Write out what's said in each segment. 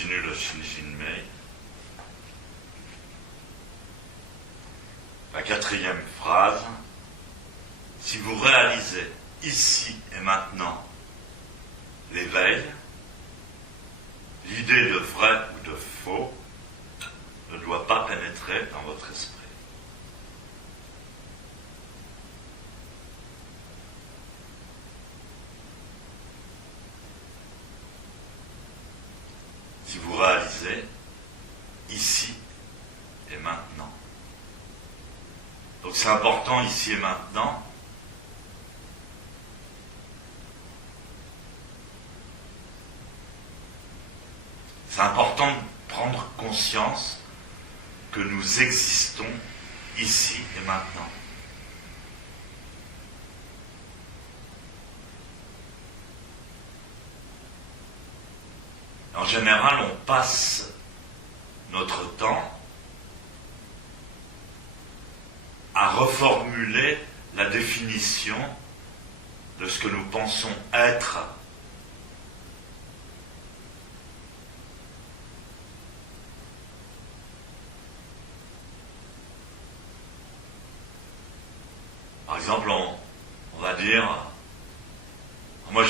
continue le Shinjinmei. La quatrième phrase, si vous réalisez ici et maintenant l'éveil, l'idée de vrai ou de faux ne doit pas pénétrer dans votre esprit. Si vous réalisez ici et maintenant. Donc c'est important ici et maintenant. C'est important de prendre conscience que nous existons ici et maintenant. En général, on passe notre temps à reformuler la définition de ce que nous pensons être. Par exemple, on va dire, moi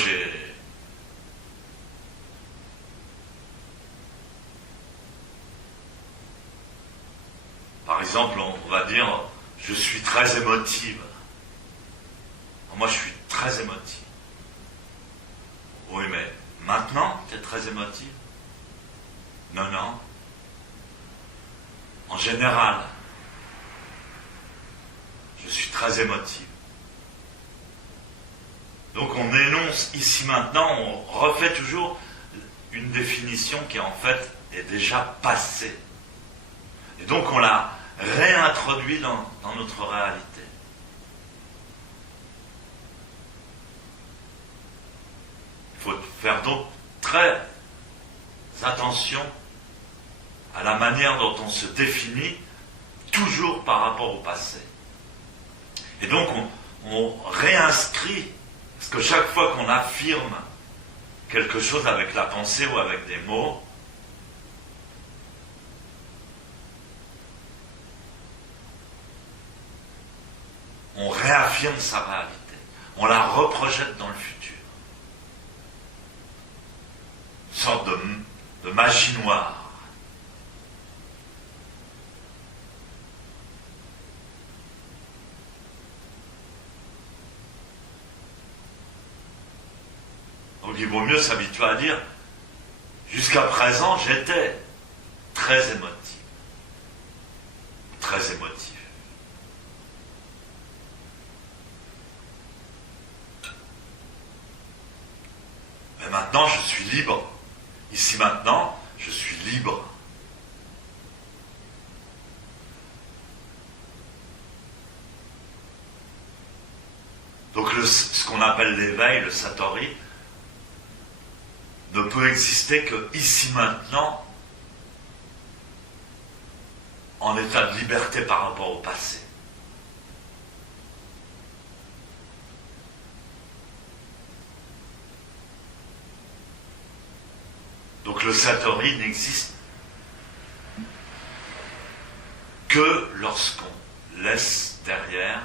par exemple, on va dire, je suis très émotive. Moi, je suis très émotive. Oui, mais maintenant, tu es très émotive? Non, non. En général, je suis très émotive. Donc on énonce ici maintenant, on refait toujours une définition qui en fait est déjà passée. Et donc on la réintroduit dans notre réalité. Il faut faire donc très attention à la manière dont on se définit, toujours par rapport au passé. Et donc on réinscrit, parce que chaque fois qu'on affirme quelque chose avec la pensée ou avec des mots, on réaffirme sa réalité. On la reprojette dans le futur. Une sorte de magie noire. Donc il vaut mieux s'habituer à dire, jusqu'à présent, j'étais très émotif. Très émotif. Mais maintenant, je suis libre. Ici maintenant, je suis libre. Donc ce qu'on appelle l'éveil, le satori, ne peut exister que ici maintenant, en état de liberté par rapport au passé. Donc le satori n'existe que lorsqu'on laisse derrière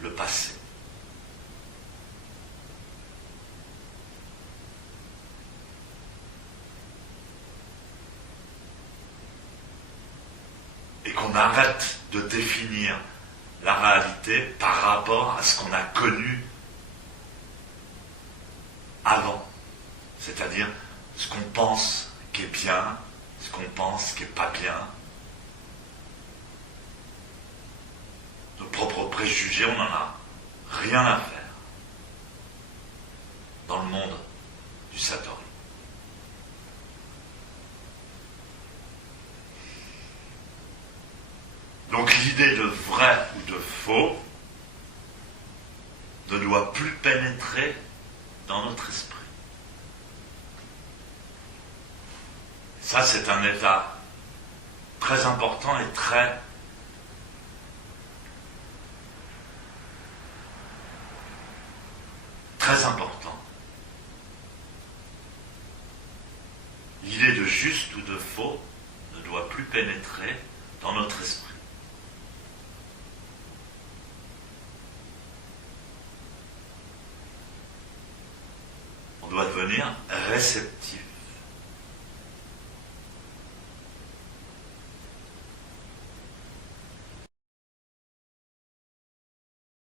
le passé. Et qu'on arrête de définir la réalité par rapport à ce qu'on a connu avant. C'est-à-dire ce qu'on pense qui est bien, ce qu'on pense qui n'est pas bien. Nos propres préjugés, on n'en a rien à faire dans le monde du satori. Donc l'idée de vrai ou de faux ne doit plus pénétrer dans notre esprit. Ça, c'est un état très important et très important. l'idée de juste ou de faux ne doit plus pénétrer dans notre esprit. On doit devenir réceptif